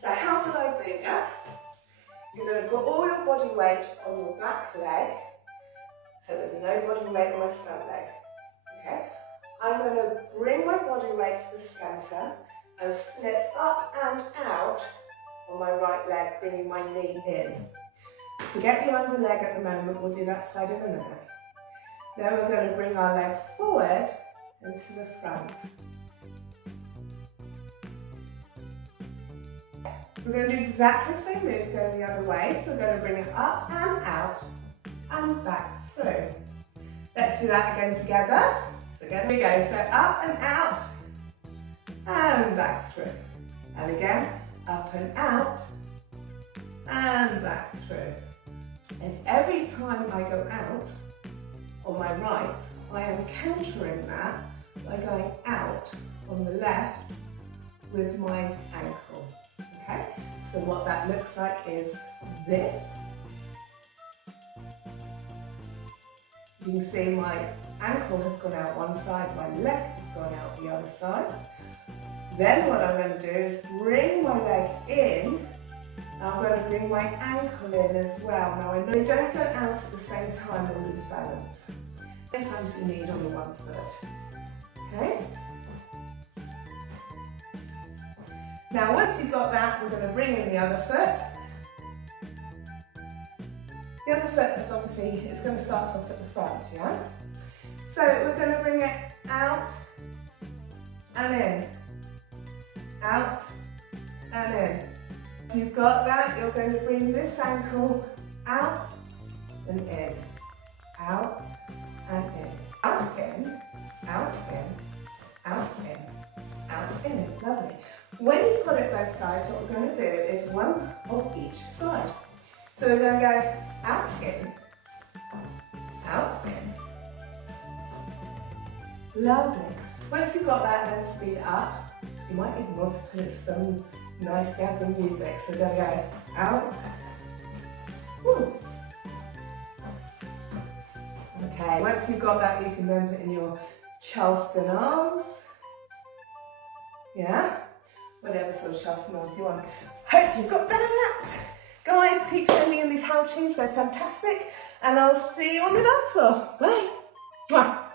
So how did I do that? You're going to put all your body weight on your back leg, so there's no body weight on my front leg. Okay? I'm going to bring my body weight to the centre and flip up and out on my right leg, bringing my knee in. Forget the under leg at the moment, we'll do that side in a minute. Then we're going to bring our leg forward and to the front. We're going to do exactly the same move going the other way, so we're going to bring it up and out and back through. Let's do that again together. So again we go, so up and out and back through. And again, up and out and back through. As every time I go out on my right, I am countering that by going out on the left with my ankle. Okay, so what that looks like is this. You can see my ankle has gone out one side, my leg has gone out the other side. Then what I'm going to do is bring my leg in, and I'm going to bring my ankle in as well. Now I know you don't go out at the same time and lose balance. Sometimes you need on the one foot. Okay? Now once you've got that, we're going to bring in the other foot. The other foot is obviously, it's going to start off at the front, yeah? So we're going to bring it out and in, out and in. So you've got that, you're going to bring this ankle out and in, out and in, out in, out in, out in, out in. Lovely. When you've got it both sides, what we're going to do is one of each side. So we're going to go out in, out in. Lovely. Once you've got that, then speed up. You might even want to put some nice jazzy music. So we're going to go out. Woo. Okay, once you've got that, you can then put in your Charleston arms. Yeah? Whatever sort of Charleston arms you want. Hope you've got that. Guys, keep sending in these how-tos, they're fantastic. And I'll see you on the dance floor. Bye. Mwah.